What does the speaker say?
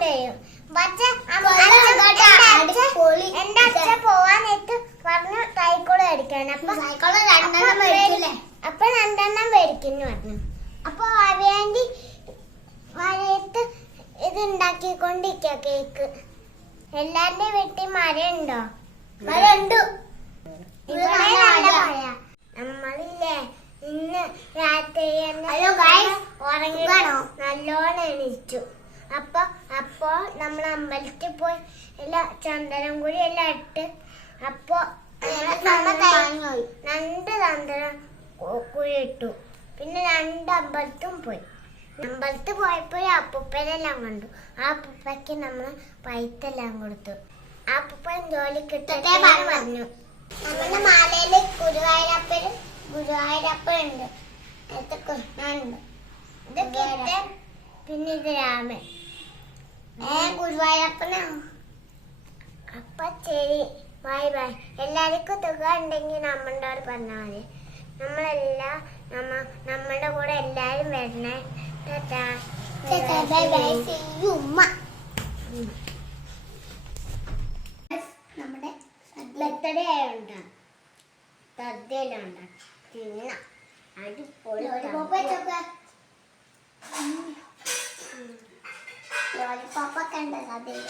കൊണ്ടുവരും. എന്റെ അച്ഛൻ പോവാൻ നേരത്ത് പറഞ്ഞു സൈക്കിൾ മേടിക്കണം. അപ്പൊ 2 മേടിക്കുന്നു പറഞ്ഞു. അപ്പൊ വേണ്ടി മഴയത്ത് ഇത് ഉണ്ടാക്കിക്കൊണ്ടിരിക്കുക കേക്ക്. എല്ലാരുടെ വീട്ടിൽ മഴയുണ്ടോ? മഴയുണ്ട്. നമ്മളില്ലേ ഇന്ന് രാത്രി ഉറങ്ങിക്കണോ നല്ലോണം എണീച്ചു. അപ്പോൾ നമ്മൾ അമ്പലത്തിൽ പോയി എല്ലാ ചന്ദനം കുഴി എല്ലാം ഇട്ട് അപ്പൊ 2 ചന്ദനം കുഴി ഇട്ടു. പിന്നെ 2 അമ്പലത്തും പോയി. അമ്പലത്തിൽ പോയപ്പോൾ അപ്പൂപ്പനെല്ലാം കണ്ടു. ആ അപ്പൂപ്പയ്ക്ക് നമ്മൾ പൈസെല്ലാം കൊടുത്തു. ആ അപ്പൂപ്പൻ ജോലി കിട്ടട്ടെ പറഞ്ഞു. നമ്മുടെ മാലയില് ഗുരുവായൂരപ്പനുണ്ട്, കൃഷ്ണനുണ്ട്, ഇത് കിട്ടൻ, പിന്നെ ഇത് രാമൻ. ഗുരുവായൂരപ്പനാ. അപ്പൊ ശരി, ബൈ ബൈ. എല്ലാവർക്കും തുക ഉണ്ടെങ്കിൽ നമ്മളോട് പറഞ്ഞാൽ മതി. നമ്മളുടെ കൂടെ എല്ലാരും വരണേ. നമ്മുടെ ബർത്ത്ഡേ ആയോണ്ടാ സദ്യയെല്ലാം ഉണ്ടാക്കി തിന്ന അടിപൊളി ലോലിപ്പോപ്പൊക്കെ ഉണ്ട് സദ്യയിൽ.